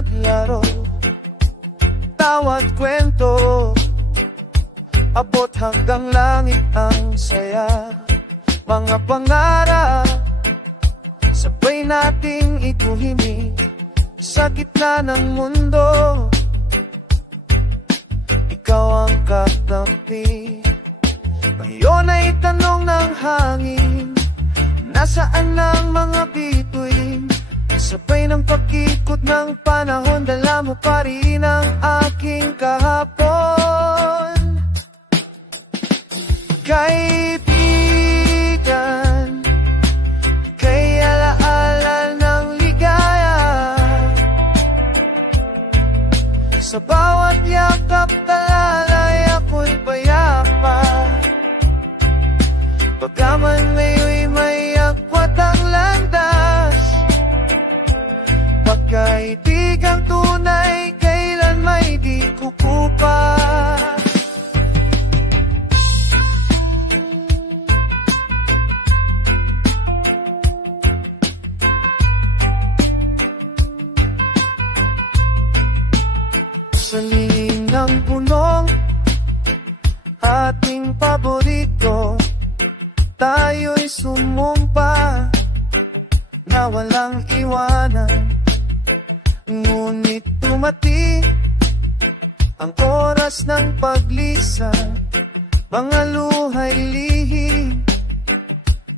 naglaro, tawat kwento, abot hanggang langit ang saya. Mga pangarap, sabay nating ituhimik sa gitna ng mundo. Ikaw ang katabi. Ngayon ay tanong ng hangin, nasaan ang mga bituin? Sabay ng pag-ikot ng panahon, dala mo pa rin ang aking kahapon. Kaibigan, kay alaala ng ligaya, sa bawat yakap talalay ako'y payapa. Pagkaman ngayon'y may agwat ang landas, pagkaibigang tunay kailan may di kukupas. Sa lilim ng punong ating paborito, tayo'y sumumpa na walang iwanan. Ngunit dumati ang oras ng paglisan, mga luha'y lihim,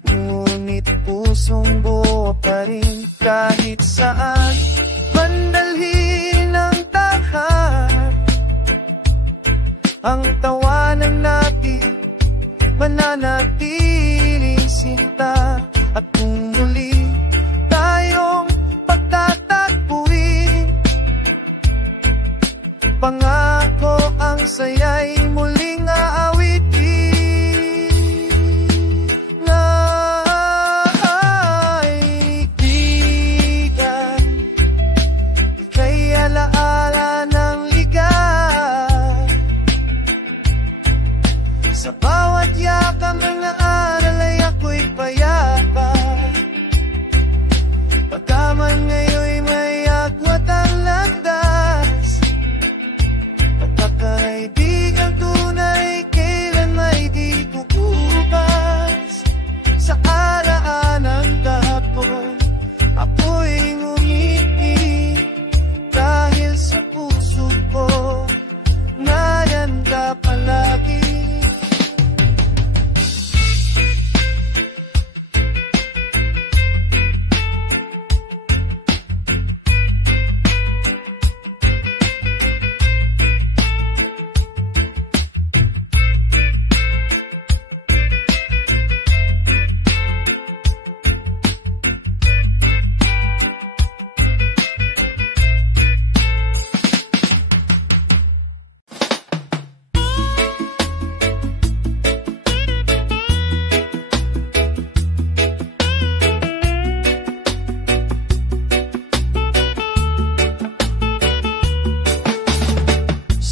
ngunit pusong buo pa rin. Kahit saan mandalhin ang tahat, ang tawanan natin mananatiling sinta. At kung muli tayong pagtatagpuin, pangako ang saya'y muling aawitin. Kaibigan, kay alaala ng ligaya, sa bawat yakap ng naaral ay ako'y payapa. Pagkaman ngayon'y may agwat ang landas, pagkakaibigang tunay kailan may di kukupas. Sa araan ng dapon, ako'y ngumiti dahil sa puso ko naganda palagi.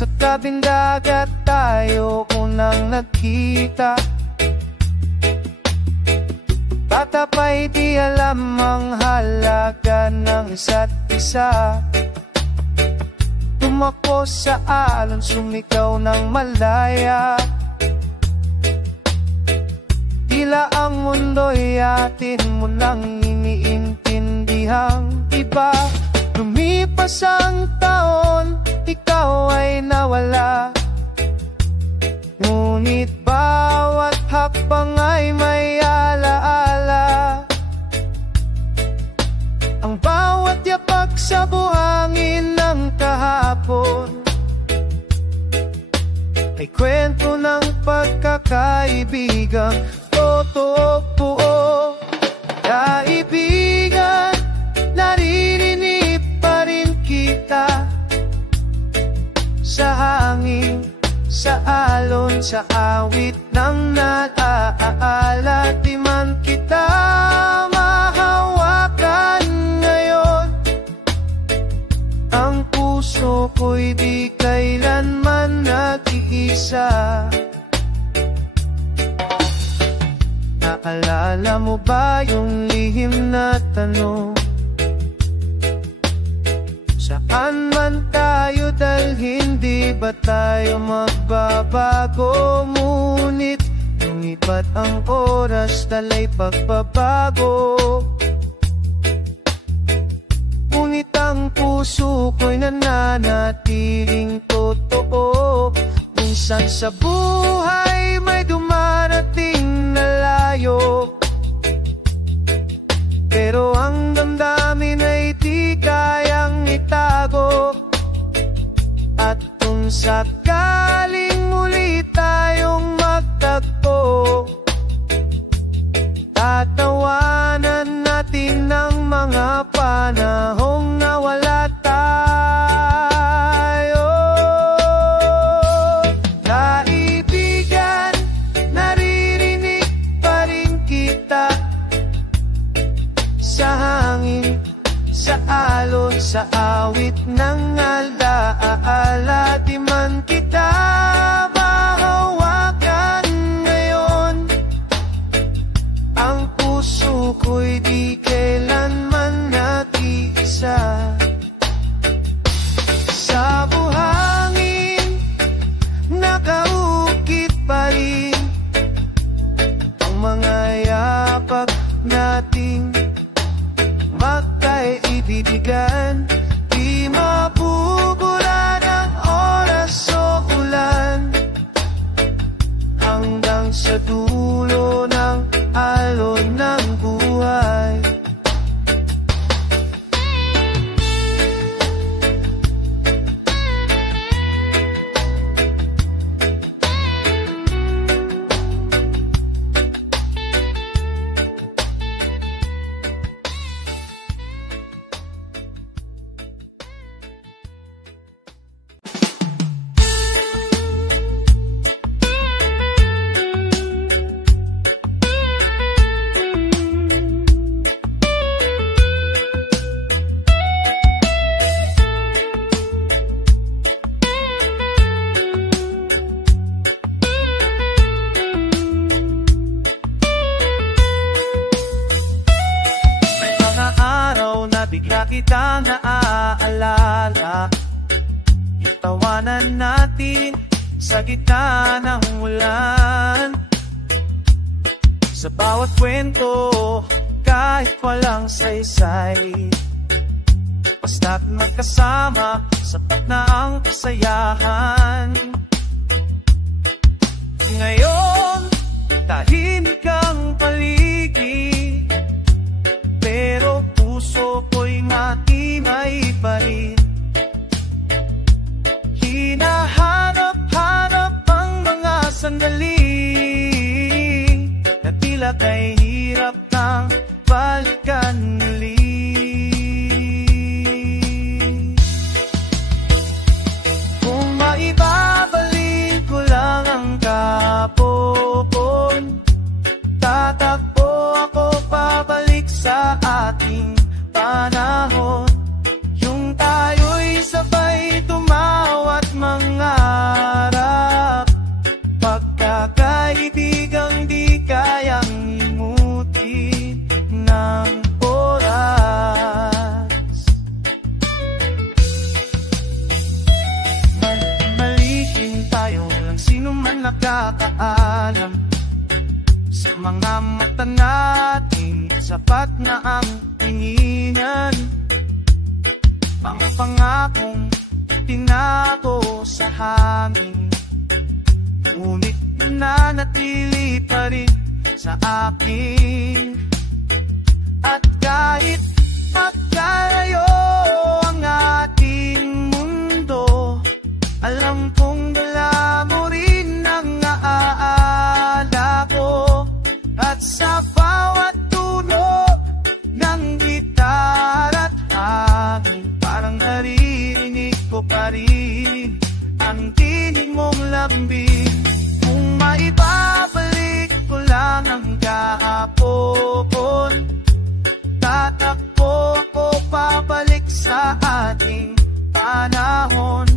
Sa tabing dagat tayo unang nagkita, bata pa'y di alam ang halaga ng isa't isa. Tumakbo sa alon, sumigaw ng malaya, tila ang mundo'y atin mo nang iniintindihang iba. Lumipas ang taon, ikaw ay nawala, ngunit bawat hakbang ay may alaala. Ang bawat yapak sa buhangin ng kahapon ay kwento ng pagkakaibigang totoo buo. Kaibigan, naririnig pa rin kita sa hangin, sa alon, sa awit ng nag-aala. Di man kita mahawakan ngayon, ang puso ko'y di kailanman nag-iisa. Naalala mo ba yung lihim na tanong sa Saan man tayo dalhin, di ba tayo magbabago? Ngunit lumipat ang oras, tala'y pagbabago. Ngunit ang puso ko'y nananatiling totoo. Minsan sa buhay may dumarating na layo, pero ang damdamin ay di kayang itago. At kung sakaling muli tayong magtagpo, tatawanan natin ng mga panahong nawala tayo. Kaibigan, naririnig pa rin kita sa hangin, sa alon, sa awit ng alaala. Di man kita mahawakan ngayon, ang puso ko'y di kailanman nag-iisa. Sa buhangin, nakaukit pa rin ang mga yapak nating magkaibigan. Di mabubura ng oras o ulan, hanggang sa dulo ng alon ng buhay. Bigla kitang naaalala, yung tawanan natin sa gitna ng ulan. Sa bawat kwento, kahit walang saysay, basta't magkasama, sapat na ang kasayahan. Ngayon, tahimik ang paligid, pero puso ko'y matimay pa rin. Hinahanap-hanap ang mga sandali na tila kay hirap nang balikan muli. Kung maibabalik ko lang ang kahapon, tatakbo ako pabalik sa ating panahon. Yung tayo'y sabay tumawat mangarap, pagkakaibigang di kayang limutin ng oras. Malikin tayo lang, sino man nakakaalam. Sa mga mata natin, sapat na ang tinginan. Mga pangakong tinago sa hangin, ngunit nanatili pa rin sa akin. At kahit magkalayo ang ating mundo, alam kong dala mo rin ang aala ko. At sa bawat tunog ng gitara't hangin, parang naririnig ko pa rin ang tinig mong lambing. Kung maibabalik ko lang ang kahapon, tatakbo ko pabalik sa ating panahon.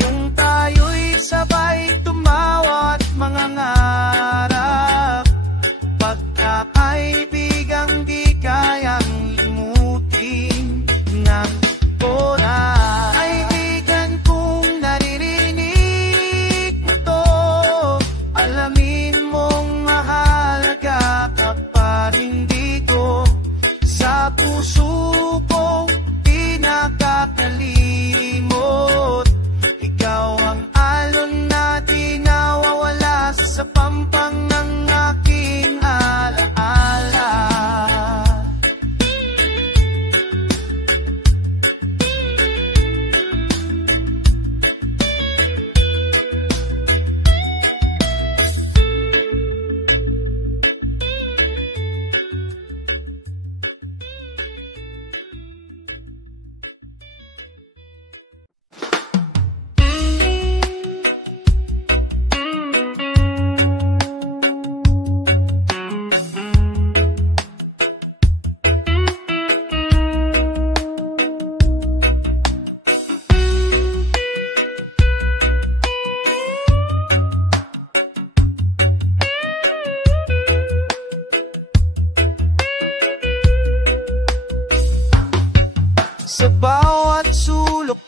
Yung tayo'y sabay tumawat mga ngarap, pagkakaibigang di kayang limutin ng oras.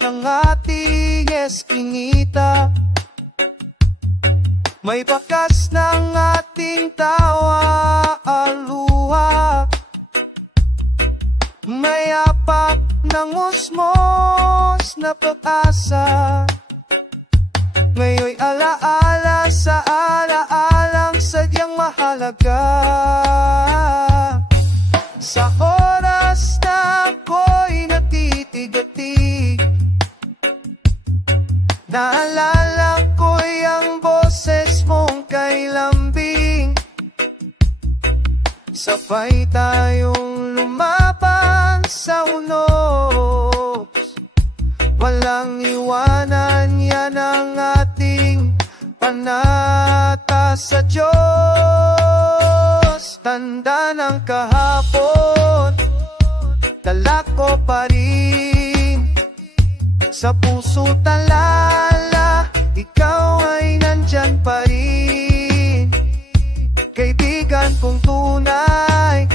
ng ating eskinita. May bakas ng ating tawa at luha, may apak ng osmos na pag-asa. Ngayon'y alaala sa alaalang sadyang mahalaga. Sa oras na ako'y natitigatig, naalala ko'y ang boses mong kay lambing. Sabay tayong lumaban sa unos, walang iwanan, yan ang ating panata sa Diyos. Tanda ng kahapon, dala ko pa rin sa puso't alala, ikaw ay nandyan pa rin. Kaibigan kong tunay,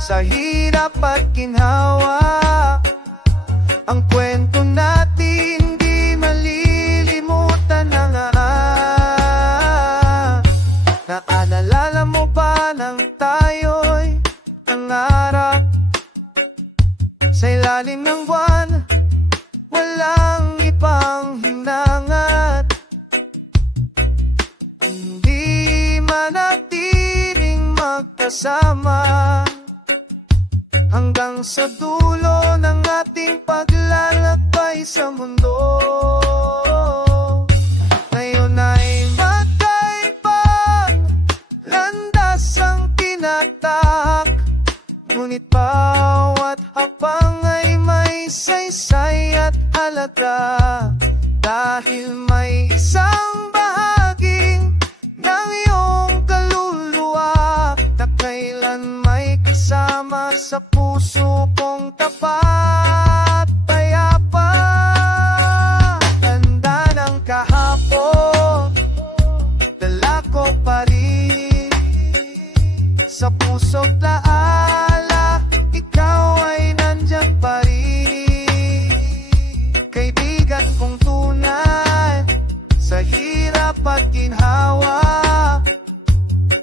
sa hirap at ginhawa, ang kwento natin di malilimutan na nga. Naalala mo ba nang tayo'y nangarap sa ilalim ng buwan, walang ibang hinangat, hindi manatiling magkasama hanggang sa dulo ng ating paglalakbay sa mundo. Ngayon ay magkaibang landas ang tinatahak, ngunit bawat hakbang ay may saysay at halaga. Dahil may isang bahaging ng iyong kaluluwa na kailan may kasama sa puso kong tapat payapa. Tanda ng kahapon, dala ko pa rin sa puso't laala, ikaw ay nandyan pa rin. Kaibigan kong tunay, sa hirap at ginhawa,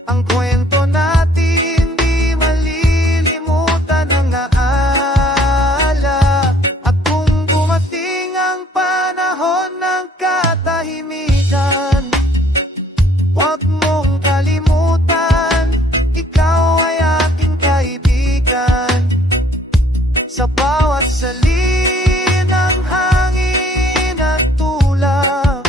ang kwento natin di malilimutan ang naala. At kung dumating ang panahon ng katahimikan, huwag mong kalimutan, ikaw ay aking kaibigan. Sa bawat salin ng hangin at tulak,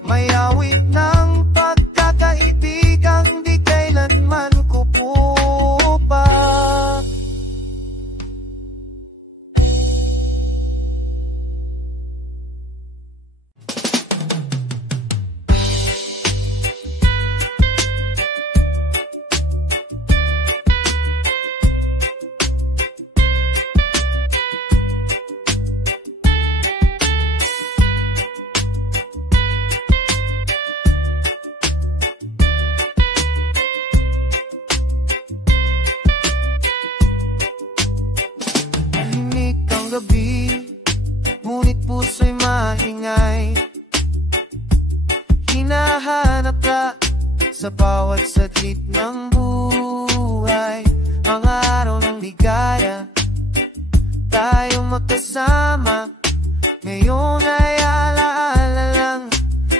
may awit ng pagkakaibigang di kailanman kukupa. Ngunit puso'y maingay, hinahanap ka sa bawat saglit ng buhay. Mga araw ng ligaya, tayong magkasama, ngayon ay alaala lang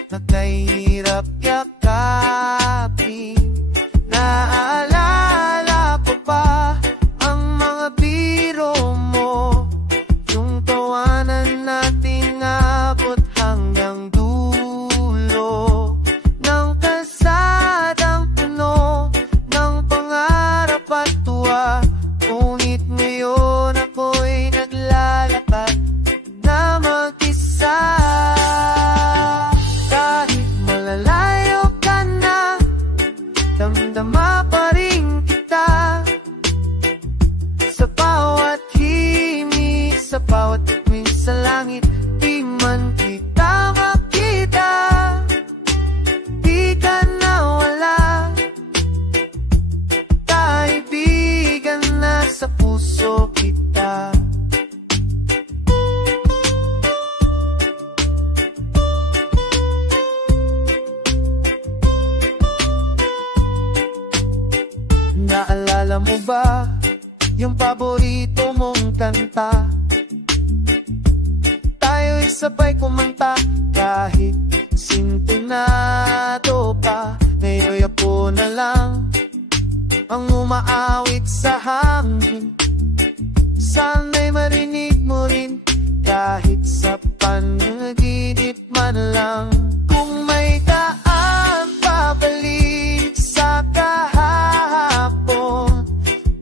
na kahirap yakapin. Naalala ko pa ang mga biro mo, yung tawanan natin abot hanggang dulo ng kalsadang puno ng pangarap at tuwa. Ngunit ngayon ako'y naglalakad na mag-isa. Kahit malalayo ka na, damdama pa rin kita. Sa bawat himig, sa bawat tuwing sa langit, di man kita makita, di ka nawala. Kaibigan na sa puso kita. Alam mo ba yung paborito mong kanta? Tayo'y sabay kumanta kahit sintonado pa. Ngayon ako na lang ang umaawit sa hangin. Sana'y marinig mo rin kahit sa panaginip man lang. Kung may daan pabalik sa kahapon,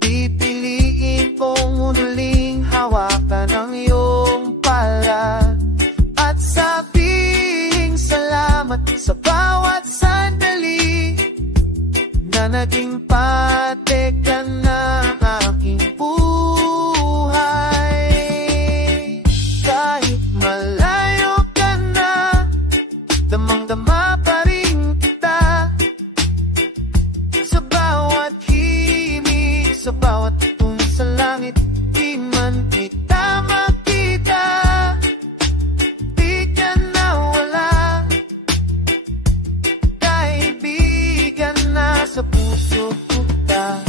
pipiliin kong muling hawakan ang iyong palad at sabihin salamat sa bawat sandali na naging parte ka ng aking buhay. Kahit malayo ka na, damang-dama pa rin kita. Sa bawat himig, sa bawat tun sa langit, di man kita makita, di ka nawala. Kaibigan na sa puso kita.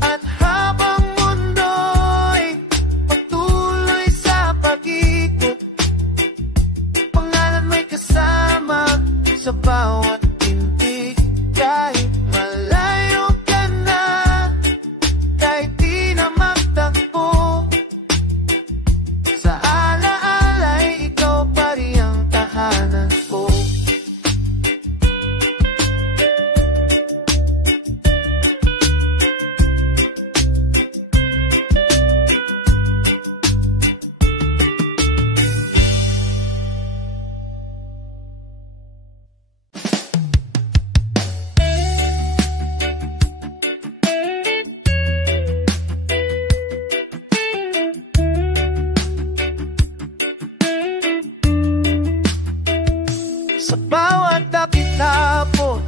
At habang mundo'y patuloy sa pag-ikot, pangalan mo'y kasama sa bawat tindig. Kahit malayo ka na, kahit di na magtakbo, sa alaala'y ikaw pa rin ang tahanan ko. Sa bawat tapit-tapon,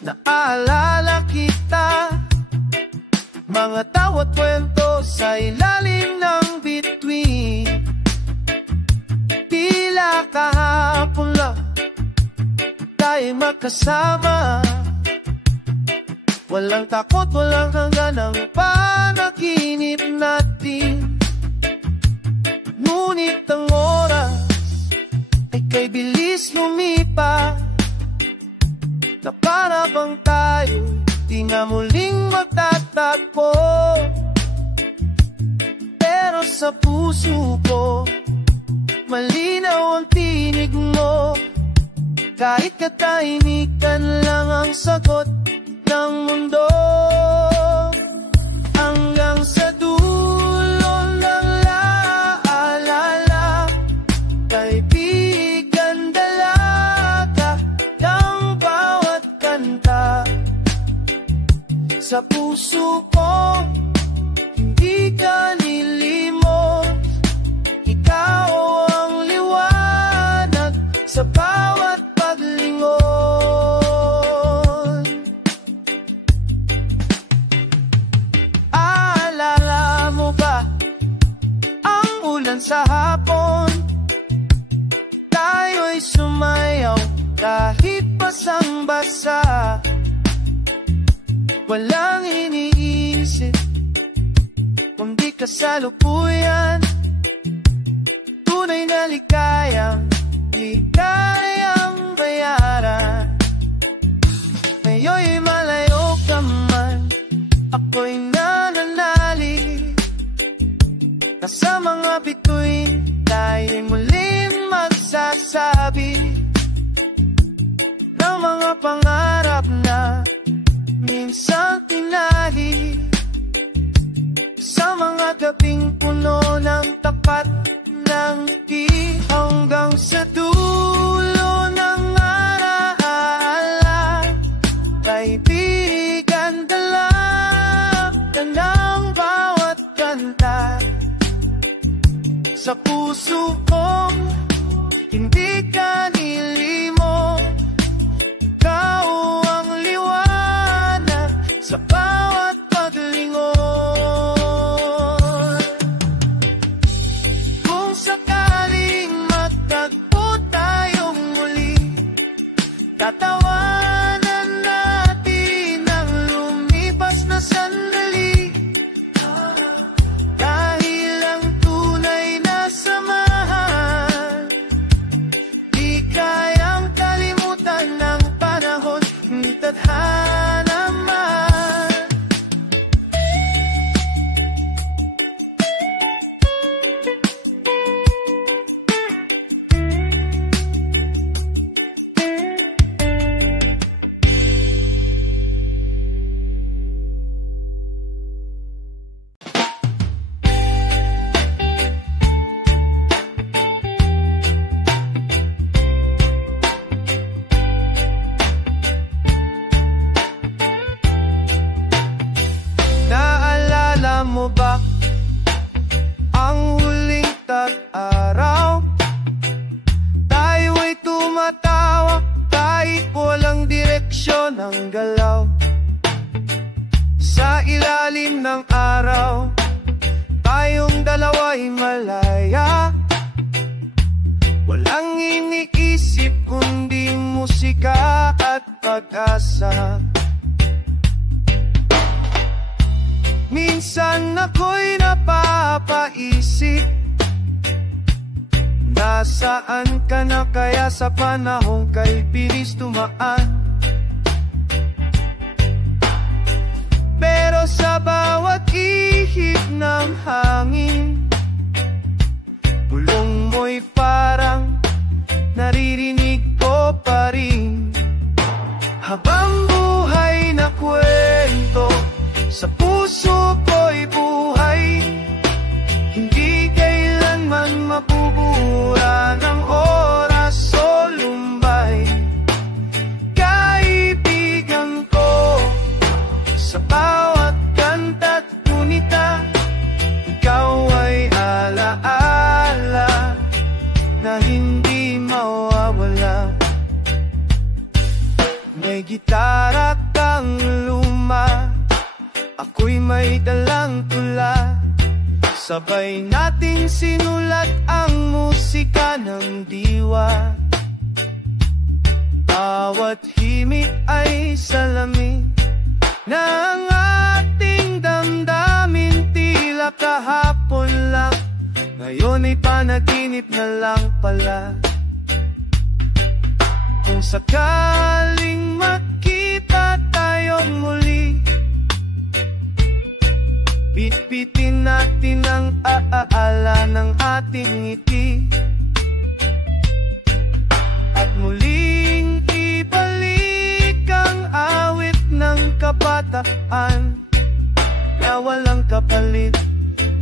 naalala kita. Mga tawat kwento sa ilalim ng bituin. Tila kahapon lang tayo magkasama. Walang takot, walang hanggan ang panaginip natin. Ngunit ang oras ay kay bilis lumipas, na para bang tayo di na muling magtatagpo. Pero sa puso ko, malinaw ang tinig mo. Kahit katahimikan lang ang sagot ng mundo. Hanggang sa dulo ng laalala, kaibigan, dalaga ng bawat kanta. Sa puso ko, hindi ka nilimot. Ikaw ang liwanag sa bawat paglingon. Aalala mo ba ang ulan sa hapon? Tayo'y sumayaw kahit basang-basa. Walang iniisip kundi kasalukuyan. Tunay na ligayang di kayang bayaran. Ngayon'y malayo ka man, ako'y nananalig. Na sa mga bituin, tayo'y muling magsasabi ng mga pangarap na minsan tinali. Sa mga gabing puno ng tapat ng di, hanggang sa dulo ng alaala, kaibigan, dalaga ng bawat kanta. Sa puso kong hindi ka nilimot. Ikaw ang liwanag sa bawat paglingon. Kung sakaling magtagpo tayong muli, tatawanan natin ang lumipas isip kundi musika at pag-asa. Minsan ako'y napapaisip, nasaan ka na kaya sa panahong kay bilis tumaan? Pero sa bawat ihip ng hangin, bulong mo'y parang naririnig ko pa rin. Habang buhay na kwento, sa puso ko'y buhay, hindi kailanman mabubura ng oras o lumbay. Kaibigan ko, sa bawat kanta't gunita, ikaw ay alaala na hindi mawawala. May gitara kang luma, ako'y may dalang tula, sabay nating sinulat ang musika ng diwa. Bawat himig ay salamin ng ating damdamin, tila kahapon lang, ngayon ay panaginip na lang pala. Kung sakaling makita tayong muli, bitbitin natin ang aala ng ating ngiti, at muling ibalik ang awit ng kabataan na walang kapalit,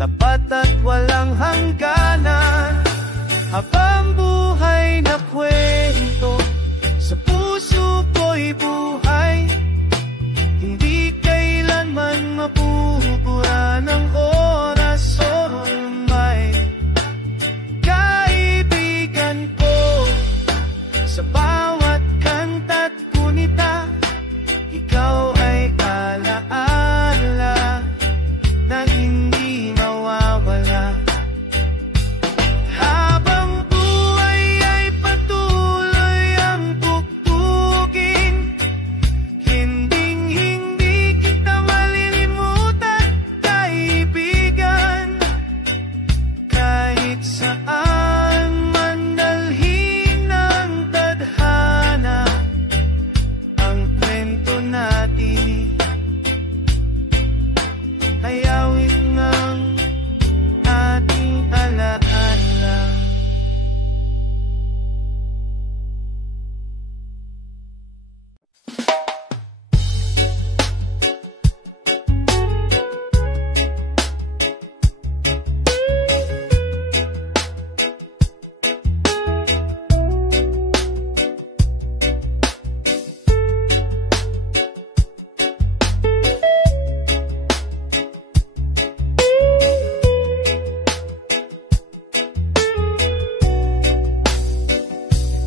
tapat at walang hangganan. Habang buhay na kwento, sa puso ko'y buhay, hindi kailanman mabubura ng oras o lumbay. Kaibigan ko, sa bawat kanta't gunita, ikaw ay alaala na hindi mawawala. Habang buhay ay patuloy ang tugtugin, hinding-hindi kita malilimutan, kaibigan. Kahit saan man dalhin ng tadhana ang kwento natin, ay awit ng ating alaala.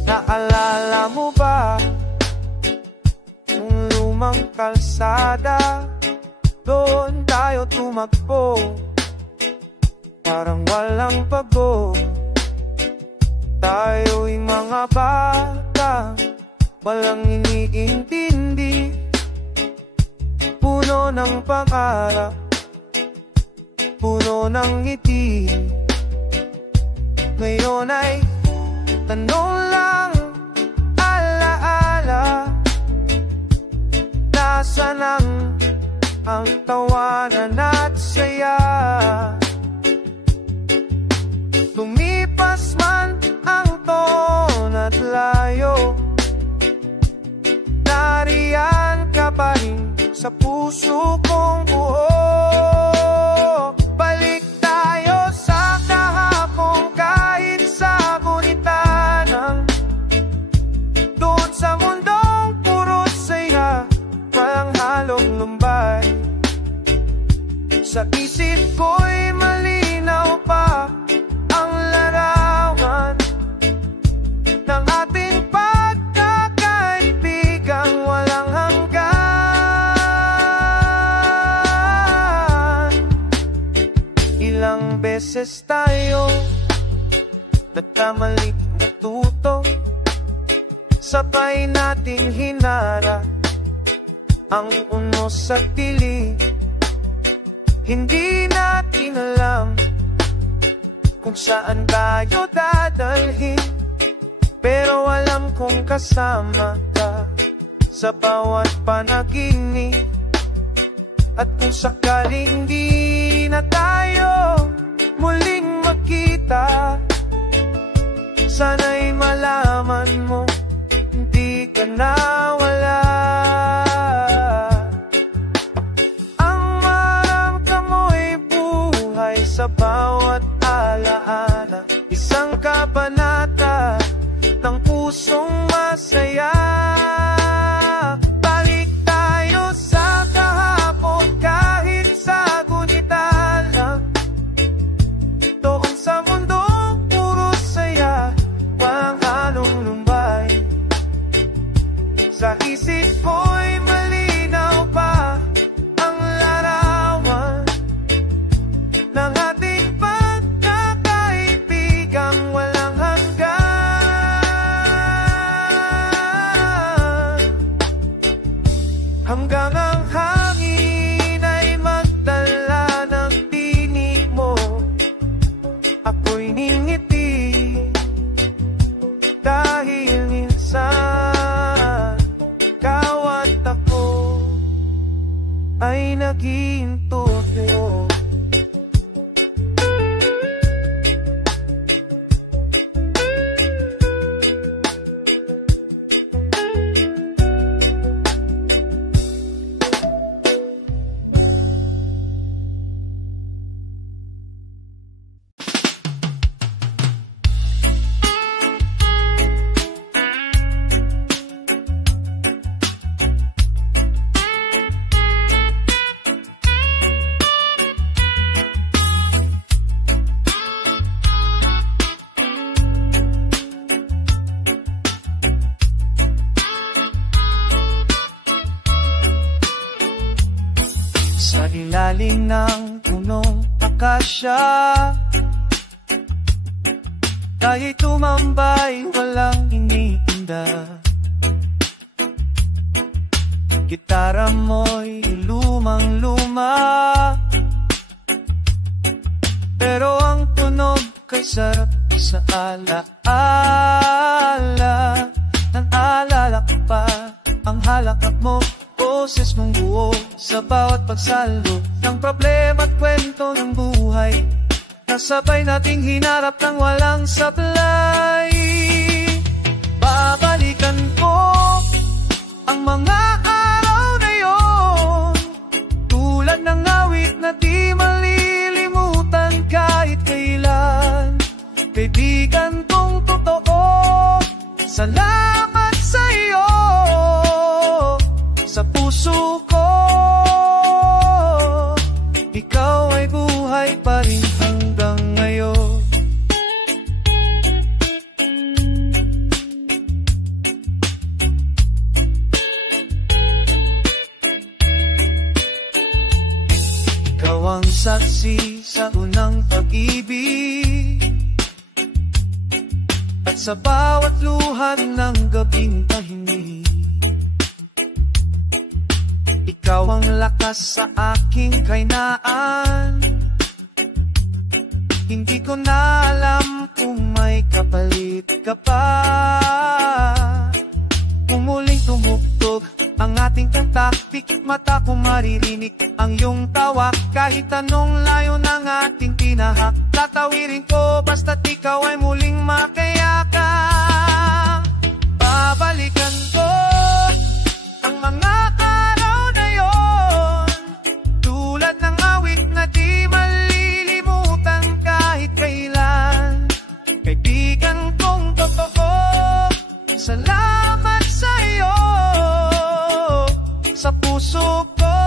Naalala mo ba yung lumang kalsada? Doon tayo tumakbo, parang walang bago. Tayo'y mga bata, walang iniintindi, puno ng pangarap, puno ng ngiti. Ngayon ay tanong lang, alaala, nasaan ang tawanan at saya? Lumipas man ang taon at layo, nariyan ka pa rin sa puso kong buo. Balik tayo sa kahapon, kahit sa gunita ng doon sa mundong puro saya, walang halong lumbay. Sa isip ko'y malinaw pa ang larawan ng ating pagkakaibigang walang hanggan. Ilang beses tayo nagkamali, natuto, sabay nating hinara ang unos at dilim. Hindi natin alam kung saan tayo dadalhin, pero alam kong kasama ka sa bawat panaginip. At kung sakaling di na tayo muling magkita, sana'y malaman mo hindi ka nawala. Ang maramdam mo'y buhay sa bawat alaala, isang kabanata ng pusong masaya. Balik tayo sa kahapon kahit sa gunita lang, doon sa mundong puro saya, walang halong lumbay. Sa isip ko'y malinaw pa ang larawan ng ating pagkakaibigang walang hanggan. Hanggang ang hangin ay magdala ng tinig mo, ako'y ningiti dahil minsan ikaw at ako ay naging totoo. Sa ilalim ng punong akasya, tayo'y tumambay, walang iniinda. Gitara mo'y lumang-luma, pero ang tunog kay sarap sa alaala. Naalala ko pa ang halakap mo, boses mong buo sa bawat pagsalo ng problema at kwento ng buhay, nasabay nating hinarap ng walang sablay. Babalikan ko ang mga araw na yon, tulad ng awit na di malilimutan kahit kailan. Kaibigan kong totoo, salamat sa iyo. Sa puso ko, ikaw ay buhay pa rin hanggang ngayon. Ikaw ang saksi sa unang pag-ibig, at sa bawat luha ng gabing tahimik. Ikaw ang lakas sa aking kainaan, hindi ko na alam kung may kapalit ka pa. Kung muling tumugtog ang ating kantak, pikit mata ko maririnig ang iyong tawa. Kahit anong layo ng ating tinahak, tatawirin ko basta't ikaw ay muling makayakan. Babalikan ko ang mga araw na yon, tulad ng awit na di malilimutan kahit kailan. Kaibigan kong totoo, salamat sa iyo. Sa puso ko,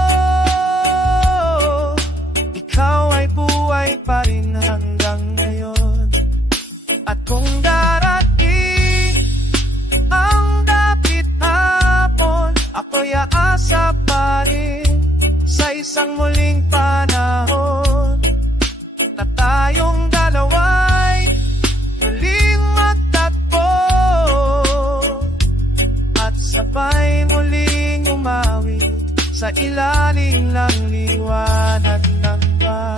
ikaw ay buhay pa rin hanggang ngayon. At kung darating ang dapit hapon, ako'y aasa pa rin sa isang muling panahon, na tayong dalawa'y muling magtatpo. ilalim ng liwanag ng buwan.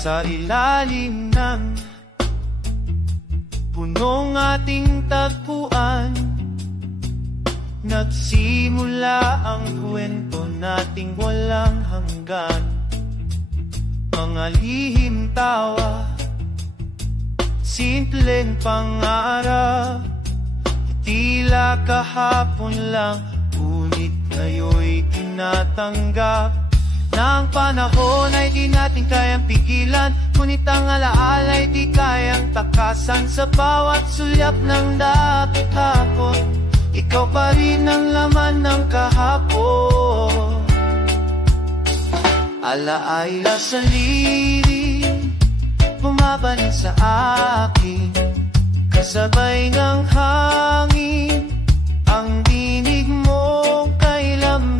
Sa ilalim ng punong ating tagpuan, nagsimula ang kwento nating walang hanggan. Mga lihim tawa, simpleng pangarap, tila kahapon lang, ngunit ngayon'y tinatanggap. Nang panahon ay di natin kayang pigilan, ngunit ang alaala ay di kayang takasan. Sa bawat sulyap ng dapit hapon, ikaw pa rin ang laman ng kahapon. Alaala sa lirik, bumabalik sa akin, kasabay ng hangin, ang dinig mong kay lambing.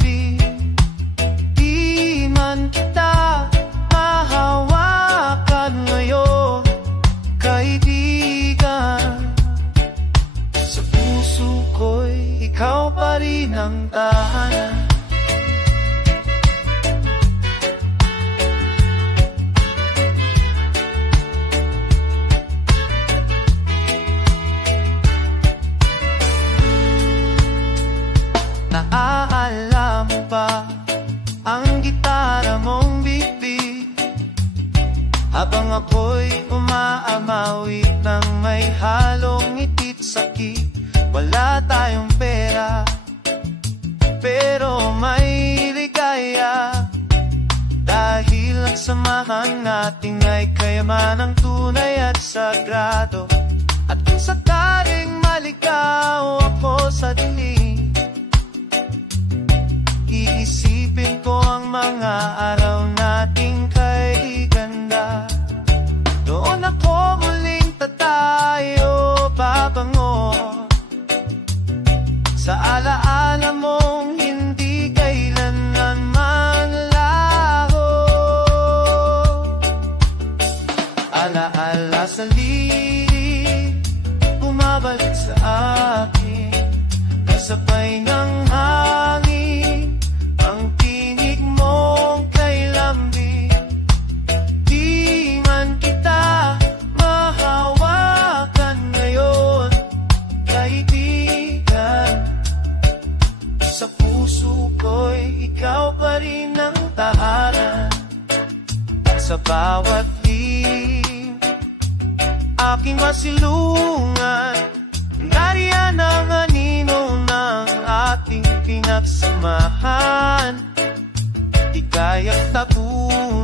Kita mahawakan ngayon, kaibigan. Sa puso ko'y ikaw pa rin ang tahanan. Naaalala mo ba ang gitara mong bibig, habang ako'y umaamawit ng may halong itit sakit? Wala tayong pera, pero may ligaya, dahil ang samahan natin ay kayamanang tunay at sagrado. At kung sakaling maligaw ako sa dilim, iisipin ko ang mga araw nating kay ganda. Doon ako muling tatayo, babango sa alaala mong hindi kailanman manlaho. Alaala sa lirik, bumabalik sa akin, kasabay ng hangin, ang tinig mong kay lambing. Di man kita mahawakan ngayon, kaibigan. Sa puso ko'y ikaw pa rin ang tahanan. Sa bawat dim, aking masilungan, nariyan ang anino ng ating pinagsamahan. Di kaya't tabunan